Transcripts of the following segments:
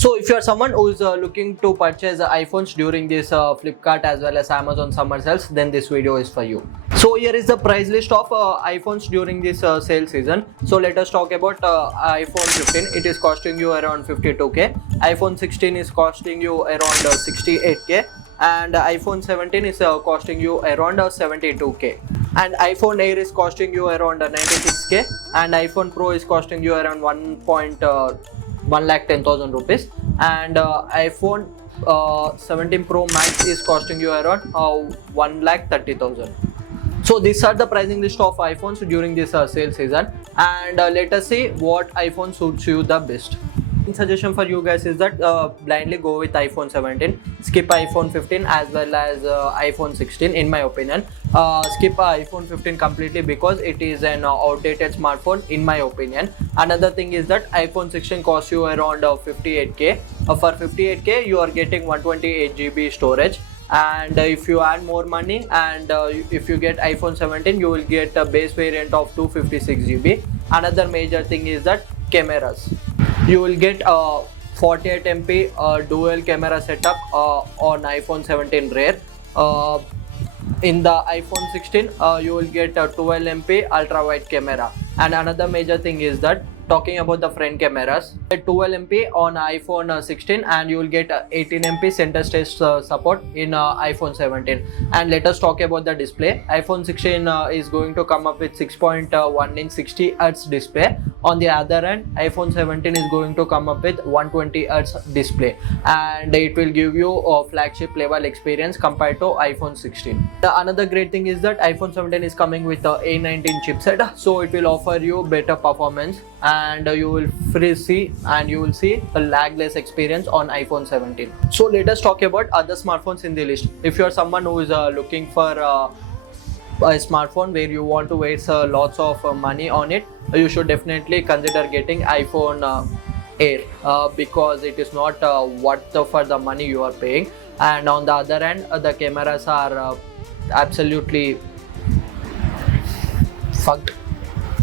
So if you are someone who is looking to purchase iPhones during this Flipkart as well as Amazon summer sales, then this video is for you. So here is the price list of iPhones during this sale season. So let us talk about iPhone 15. It is costing you around 52k. iPhone 16 is costing you around 68k, and iPhone 17 is costing you around 72k, and iPhone Air is costing you around 96k, and iPhone Pro is costing you around 1,10,000 rupees, and iPhone 17 Pro Max is costing you around 1,30,000. So these are the pricing list of iPhones during this sale season, and let us see what iPhone suits you the best. Suggestion for you guys is that blindly go with iPhone 17, skip iPhone 15 as well as iPhone 16. In my opinion, skip iPhone 15 completely because it is an outdated smartphone in my opinion. Another thing is that iPhone 16 costs you around 58k. For 58k you are getting 128GB storage, and if you add more money and if you get iPhone 17, you will get a base variant of 256GB. Another major thing is that cameras. You will get a 48MP dual camera setup on iPhone 17 Rare. In the iPhone 16 you will get a 12MP ultra wide camera. And another major thing is that, talking about the front cameras, 12MP on iPhone 16, and you will get 18MP center stage support in iPhone 17. And let us talk about the display. iPhone 16 is going to come up with 6.1 inch 60Hz display. On the other hand, iPhone 17 is going to come up with 120Hz display, and it will give you a flagship level experience compared to iPhone 16. Another great thing is that iPhone 17 is coming with a A19 chipset, so it will offer you better performance, and you will see a lagless experience on iPhone 17. So let us talk about other smartphones in the list. If you are someone who is looking for a smartphone where you want to waste lots of money on it, you should definitely consider getting iPhone Air because it is not worth for the money you are paying. And on the other hand, the cameras are absolutely fucked.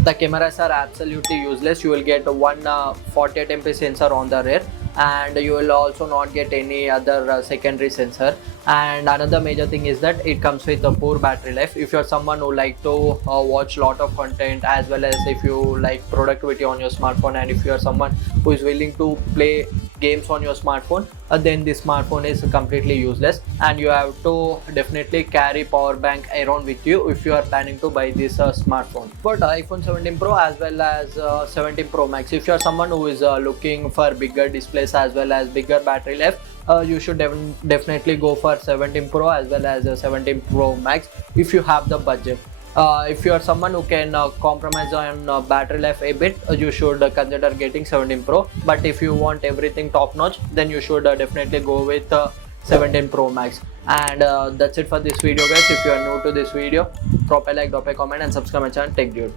The cameras are absolutely useless. You will get one 48MP sensor on the rear, and you will also not get any other secondary sensor. And another major thing is that it comes with a poor battery life. If you're someone who like to watch lot of content, as well as if you like productivity on your smartphone, and if you are someone who is willing to play games on your smartphone, then this smartphone is completely useless, and you have to definitely carry power bank around with you if you are planning to buy this smartphone. But iPhone 17 Pro as well as 17 Pro Max, if you are someone who is looking for bigger displays as well as bigger battery life, you should definitely go for 17 Pro as well as 17 Pro Max if you have the budget. If you are someone who can compromise on battery life a bit, you should consider getting 17 Pro. But if you want everything top notch, then you should definitely go with 17 Pro Max. And that's it for this video guys. If you are new to this video, drop a like, drop a comment and subscribe my channel Tech Dude.